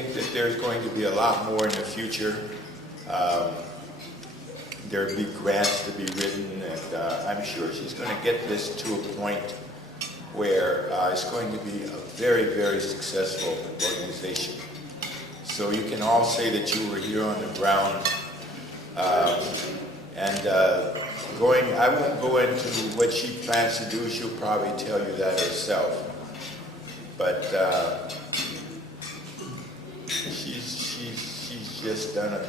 think that there's going to be a lot more in the future. There'll be grants to be written, and I'm sure she's going to get this to a point where it's going to be a very, very successful organization. So you can all say that you were here on the ground. I won't go into what she plans to do. She'll probably tell you that herself. But she's just done a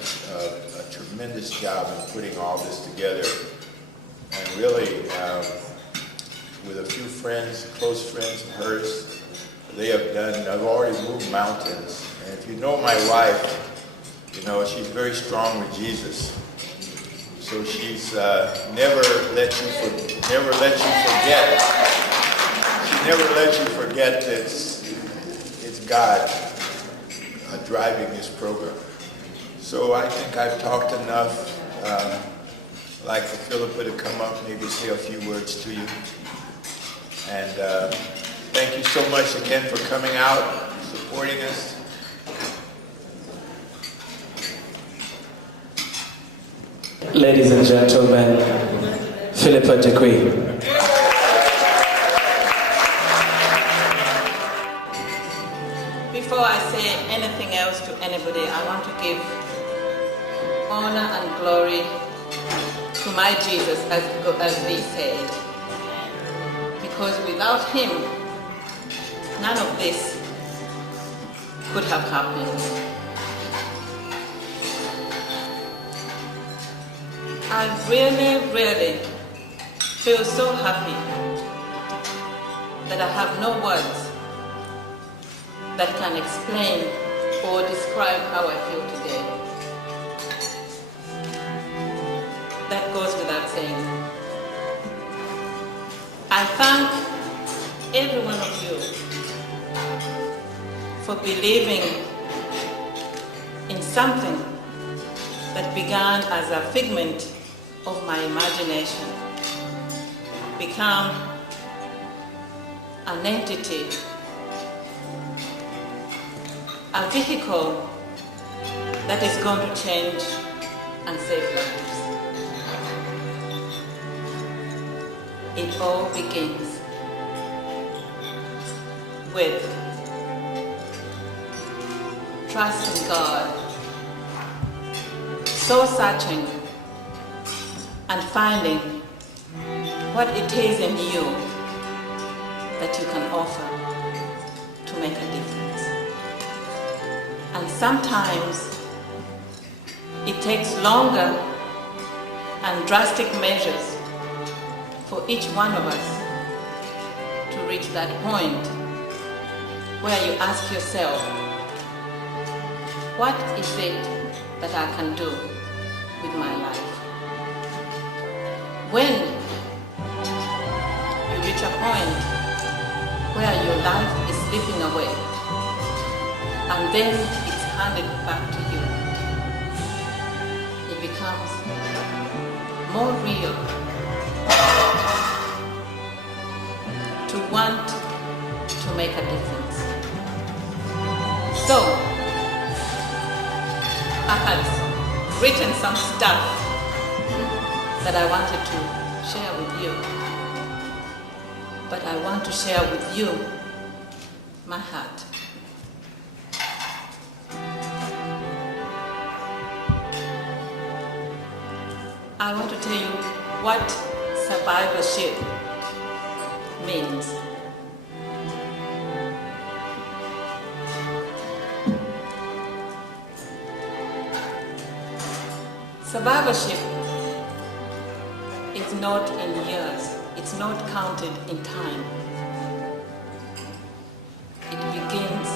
tremendous job in putting all this together. And really, with a few friends, close friends of hers, I've already moved mountains. And if you know my wife, you know she's very strong with Jesus. So she's never let you forget. She never let you forget that it's God driving this program. So I think I've talked enough. I'd like for Philippa to come up, maybe say a few words to you. And thank you so much again for coming out, supporting us. Ladies and gentlemen, Philippa Jacqui. Before I say anything else to anybody, I want to give honor and glory to my Jesus, as we said. Because without him, none of this could have happened. I really, really feel so happy that I have no words that can explain or describe how I feel today. That goes without saying. I thank every one of you for believing in something that began as a figment of my imagination, become an entity, a vehicle that is going to change and save lives. It all begins with trust in God, soul searching, and finding what it is in you that you can offer to make a difference. And sometimes it takes longer and drastic measures for each one of us to reach that point where you ask yourself, what is it that I can do with my life? When you reach a point where your life is slipping away and then it's handed back to you, it becomes more real to want to make a difference. So, I had written some stuff that I wanted to share with you. But I want to share with you my heart. I want to tell you what survivorship means. Survivorship is not in years, it's not counted in time. It begins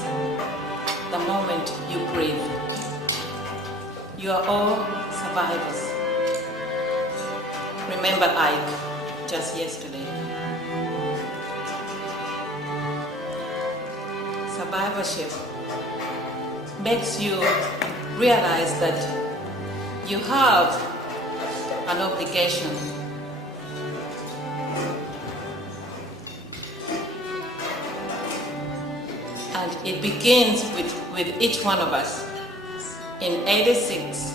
the moment you breathe. You are all survivors. Remember Ike just yesterday. Survivorship makes you realize that you have an obligation and it begins with each one of us. In '86,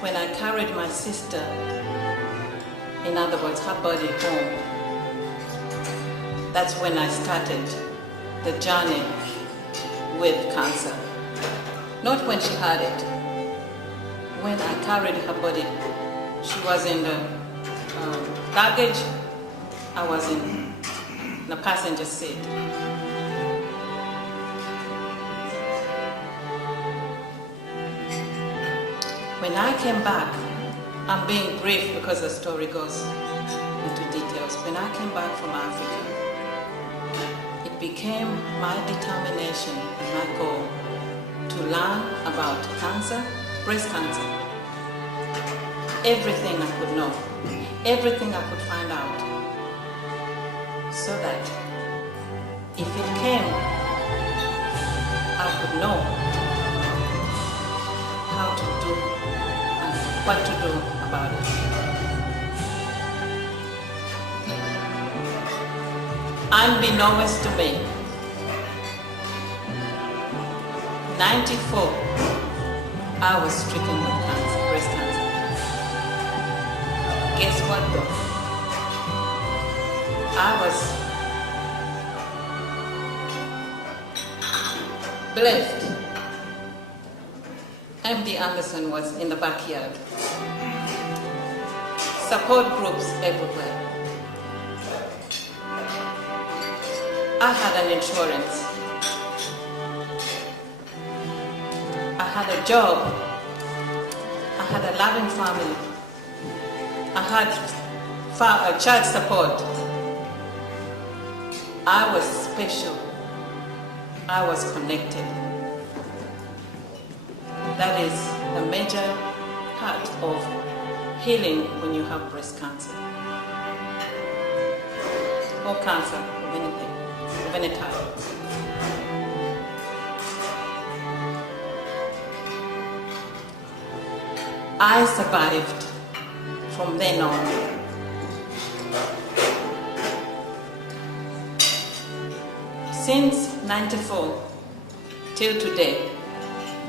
when I carried my sister, in other words, her body home, that's when I started the journey with cancer. Not when she had it. When I carried her body, she was in the luggage, I was in the passenger seat. When I came back, I'm being brief because the story goes into details. When I came back from Africa, it became my determination and my goal to learn about cancer, breast cancer. Everything I could know, everything I could find out, so that if it came, I could know how to do and what to do about it. Unbeknownst to me, 94, I was stricken with cancer, breast cancer. Guess what though? I was blessed. MD Anderson was in the backyard. Support groups everywhere. I had an insurance. I had a job. I had a loving family. I had child support. I was special. I was connected. That is the major part of healing when you have breast cancer. Or cancer of anything, of any type. I survived from then on. Since '94 till today,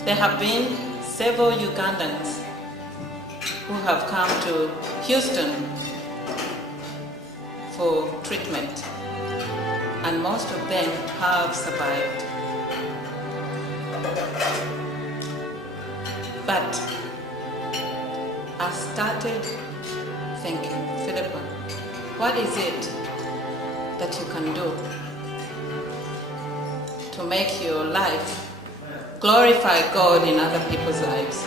there have been several Ugandans who have come to Houston for treatment, and most of them have survived. But I started thinking, Philippa, what is it that you can do to make your life glorify God in other people's lives?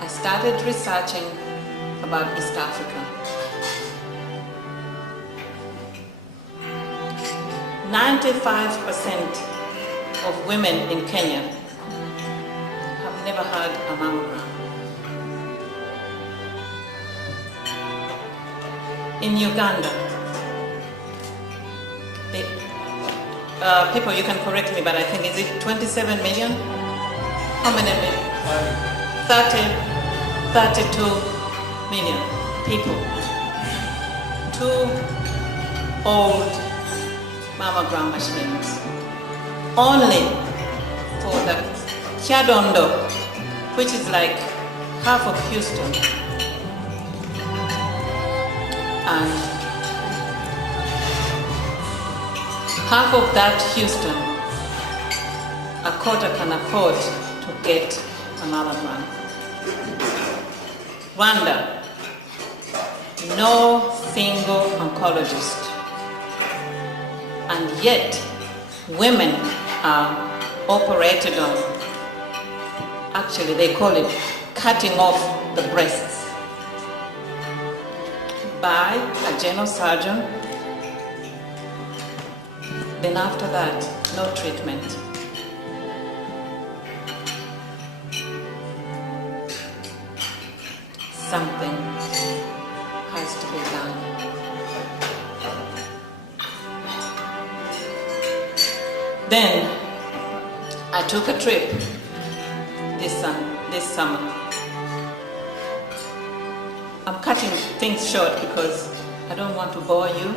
I started researching about East Africa. 95% of women in Kenya have never had a mammogram. In Uganda, people, you can correct me, but I think, is it 27 million? How many million? 32 million people. 2 old mammogram machines. Only for the Kyadondo, which is like half of Houston. And half of that Houston, a quarter can afford to get a mammogram. Rwanda, no single oncologist. And yet, women are operated on. Actually, they call it cutting off the breasts by a general surgeon. Then after that, no treatment. Something has to be done. Then I took a trip this summer. I'm cutting things short because I don't want to bore you.